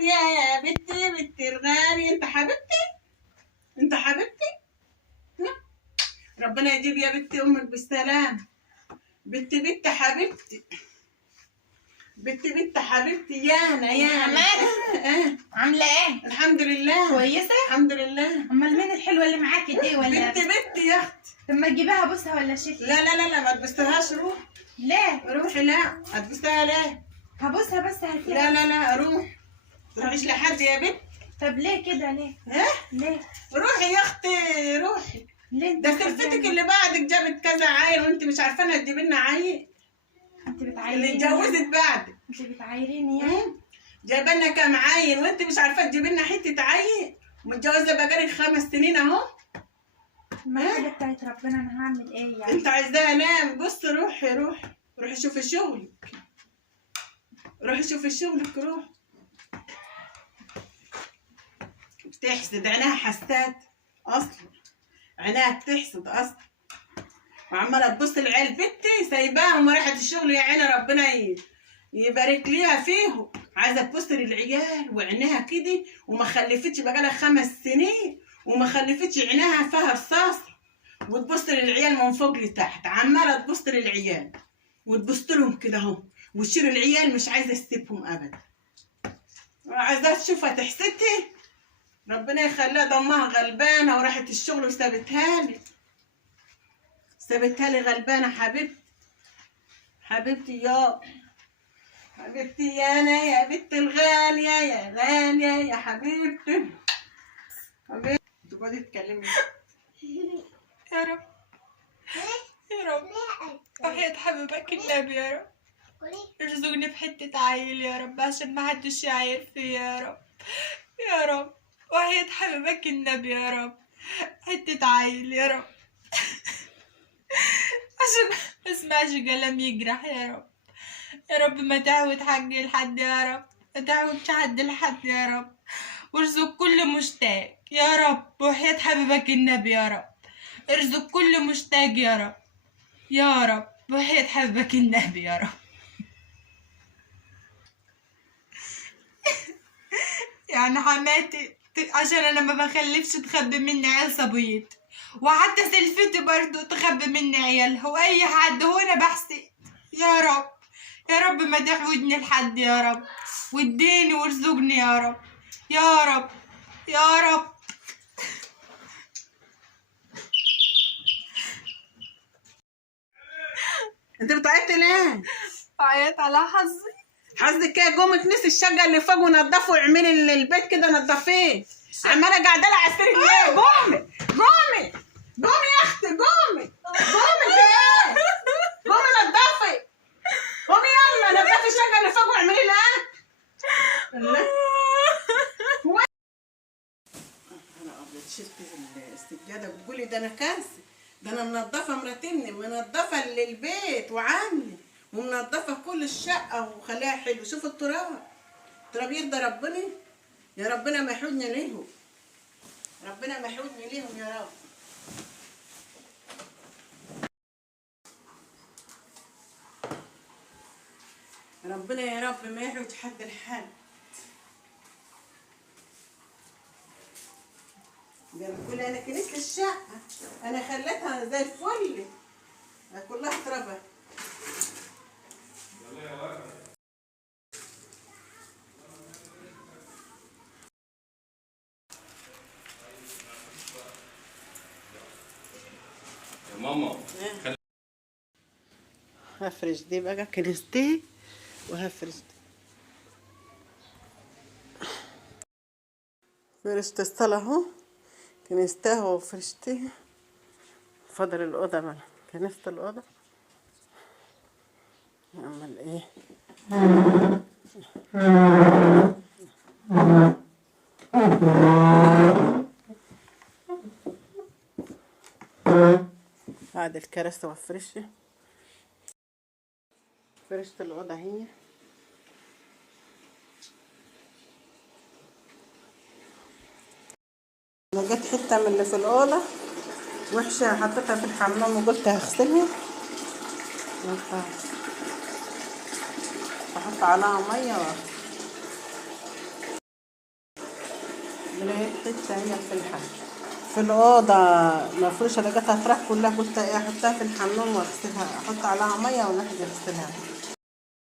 يا بنتي الغالية، انت حبيبتي، انت حبيبتي. ربنا يجيب يا بنتي امك بالسلام. بنتي حبيبتي، بنتي حبيبتي يا حماد عامله ايه؟ الحمد لله كويسه الحمد لله. امال مين الحلوه اللي معاكي دي ولا بنتي يا اختي. طب ما تجيبها بوسها ولا شيء؟ لا ما تبستهاش. روح ليه؟ روحي. لا هتبستها ليه؟ هبوسها بس هاتيها. لا روح. تروحيش لحد يا بنت. طب ليه كده ليه؟ ليه؟ روحي يا اختي روحي. ليه ده خلفتك اللي بعدك جابت كذا عيل وانت مش عارفه تجيب لنا عيل. انت بتعايريني؟ اللي اتجوزت بعدك انت بتعايريني يعني؟ جايبه لنا كام عيل وانت مش عارفه تجيب لنا حته عيل. متجوزه بقالك 5 سنين اهو. ما هي بتاعت ربنا، انا هعمل ايه يعني؟ انت عايزاه انام. بص روحي شوفي شغلك. روحي شوفي شغلك. روح. بتحسد عينها حسات اصلا. عينها بتحسد اصلا وعماله تبص العيال. بنتي سايباهم وراحت الشغل يا عيني. ربنا يبارك ليها فيهم. عايزه تبص للعيال وعينها كده وما خلفتش بقالها 5 سنين وما خلفتش. عينها فيها رصاصه وتبص للعيال من فوق لتحت. عماله تبص للعيال وتبص لهم كده اهو وتشيل العيال. مش عايزه تسيبهم ابدا. عايزاها تشوفها تحسدها. ربنا يخليها. ضمها غلبانه وراحت الشغل وسابتها لي. سابتها لي غلبانه. حبيبتي حبيبتي انا يا بنت الغاليه يا غاليه يا حبيبتي. تقعدي تتكلمي. يا رب يا رب وحياة حبيبك النبي يا رب ارزقني بحتة عيل يا رب عشان ما حدش يعاير فيا يا رب. يا رب وحياة حبيبك النبي يا رب حتة عيل يا رب عشان ما اسمعش كلام يجرح يا رب. يا رب ما تعود حقي لحد يا رب، ما تعودش حد لحد يا رب. وارزق كل مشتاق يا رب وحياة حبيبك النبي يا رب. ارزق كل مشتاق يا رب يا رب وحياة حبيبك النبي يا رب. يعني حماتي عشان انا ما بخلفش تخبي مني عيال صبيت، وحتى سلفتي برضو تخبي مني عيال. هو اي حد هو انا بحسد؟ يا رب يا رب ما تحوجني لحد يا رب واديني وارزقني يا رب يا رب يا رب. انت بتعيطي ليه؟ عيط على حظي. حظك ايه؟ قومي كنسي الشقه اللي فوق ونضفوا واعملي البيت كده نضفيه. عماله قاعده لها على السرير ليه؟ قومي يا اختي قومي في ايه؟ قومي نضفي. قومي يلا نضفي الشقه اللي فوق واعملي لها. انا ابيض شلت السجاده. بتقولي ده انا كاسه. ده انا منضفه مراتبني منضفه البيت وعامله ومنضفه كل الشقه وخليها حلو. شوف التراب يرضى ربنا. يا ربنا ما يحوجني ليهم. ربنا ما يحوجني ليهم يا رب. ربنا يا رب ما يحوج حد لحد. ده بتقول انا كنست الشقه. انا خليتها زي الفل كلها تربه. يا ماما هفرش دي بقى. كنستي وهفرش دي. فرشت الصلاة اهو. كنستها وفرشتها. فضل الأوضة بقى. كنست الأوضة. نعمل ايه؟ بعد الكراسة وفرشها. فرشت الأوضة هي. أنا جت حتة من اللي في الأوضة وحشة حطيتها في الحمام وقلت هغسلها. أحط عليها مية لقيت حتة هي في الحمام في الأوضة مفروشة، لقيتها ترك كلها، قلت ايه احطها في الحمام واغسلها، احط عليها مية ونحن نغسلها.